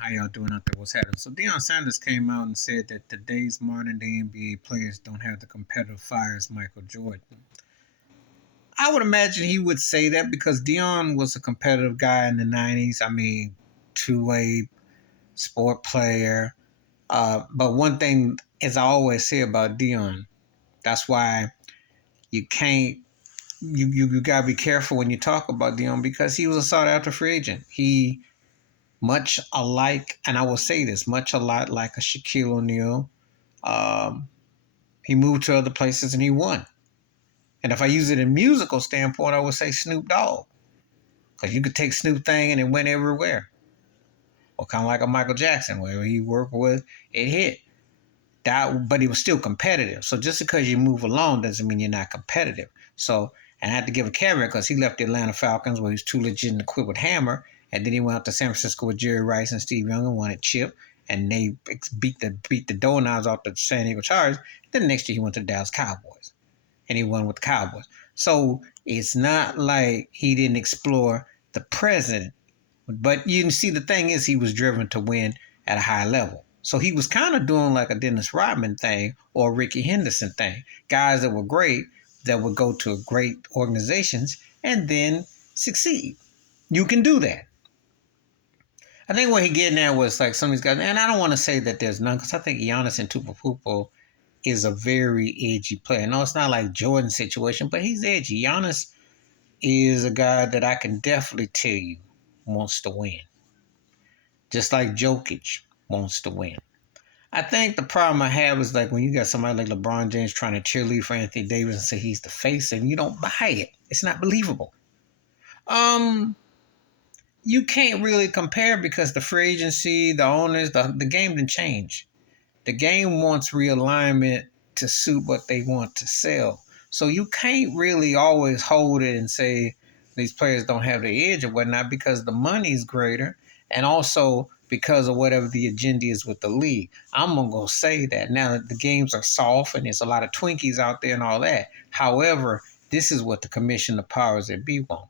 How y'all doing out there? What's happening? So Deion Sanders came out and said that today's modern day NBA players don't have the competitive fire as Michael Jordan. I would imagine he would say that because Deion was a competitive guy in the '90s. I mean, two-way sport player. But one thing, as I always say about Deion, that's why you can't you gotta be careful when you talk about Deion because he was a sought after free agent. He much alike, and I will say this, much a lot like a Shaquille O'Neal. Um, he moved to other places and he won. And if I use it in musical standpoint, I would say Snoop Dogg, because you could take Snoop thing and it went everywhere. Or kind of like a Michael Jackson, where he worked with it hit. That, but he was still competitive. So just because you move along doesn't mean you're not competitive. So, and I had to give a caveat because he left the Atlanta Falcons where he was too legit to quit with Hammer, and then he went out to San Francisco with Jerry Rice and Steve Young and won a chip, and they beat the doorknobs off the San Diego Chargers. Then the next year he went to the Dallas Cowboys, and he won with the Cowboys. So it's not like he didn't explore the present, but you can see the thing is he was driven to win at a high level. So he was kind of doing like a Dennis Rodman thing or a Ricky Henderson thing. Guys that were great that would go to great organizations and then succeed. You can do that. I think what he getting at was like some of these guys, and I don't want to say that there's none because I think Giannis Antetokounmpo is a very edgy player. No, it's not like Jordan's situation, but he's edgy. Giannis is a guy that I can definitely tell you wants to win. Just like Jokic wants to win. I think the problem I have is like when you got somebody like LeBron James trying to cheerlead for Anthony Davis and say he's the face, and you don't buy it. It's not believable. You can't really compare because the free agency, the owners, the game didn't change. The game wants realignment to suit what they want to sell. So you can't really always hold it and say these players don't have the edge or whatnot because the money's greater and also because of whatever the agenda is with the league. I'm going to go say that. Now that the games are soft and there's a lot of Twinkies out there and all that. However, this is what the commission of powers that be want.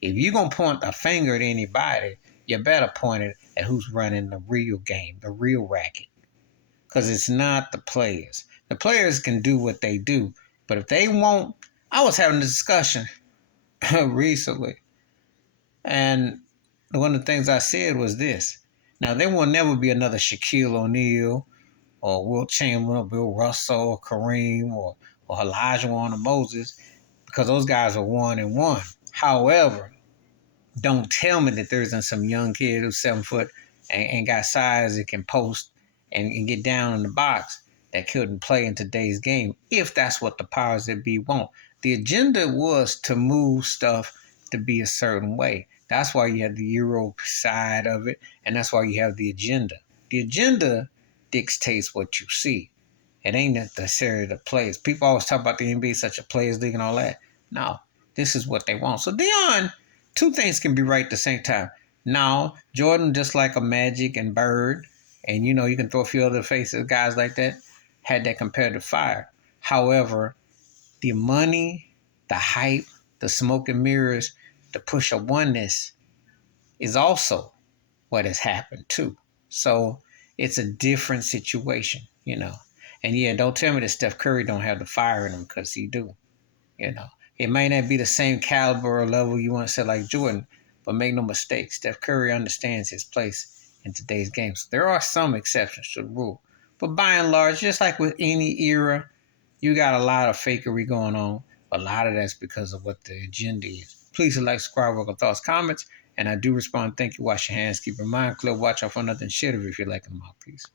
If you're going to point a finger at anybody, you better point it at who's running the real game, the real racket. Because it's not the players. The players can do what they do. But if they won't, I was having a discussion recently. And one of the things I said was this. Now, there will never be another Shaquille O'Neal or Wilt Chamberlain or Bill Russell or Kareem or Elijah Warren or Moses because those guys are 1-1. However, don't tell me that there isn't some young kid who's 7 foot and got size that can post and get down in the box that couldn't play in today's game if that's what the powers that be want. The agenda was to move stuff to be a certain way. That's why you have the Euro side of it, and that's why you have the agenda. The agenda dictates what you see. It ain't necessarily the players. People always talk about the NBA such a players league and all that. No, this is what they want. So Deion, two things can be right at the same time. Now, Jordan, just like a Magic and Bird, and you can throw a few other faces, guys like that, had that competitive fire. However, the money, the hype, the smoke and mirrors, the push of oneness is also what has happened too. So it's a different situation. And yeah, don't tell me that Steph Curry don't have the fire in him because he do. It may not be the same caliber or level you want to say like Jordan, but make no mistake, Steph Curry understands his place in today's game. So there are some exceptions to the rule. But by and large, just like with any era, you got a lot of fakery going on. A lot of that's because of what the agenda is. Please like, subscribe, welcome thoughts, comments. And I do respond. Thank you. Wash your hands. Keep your mind clear. Watch out for nothing shit if you're liking my piece.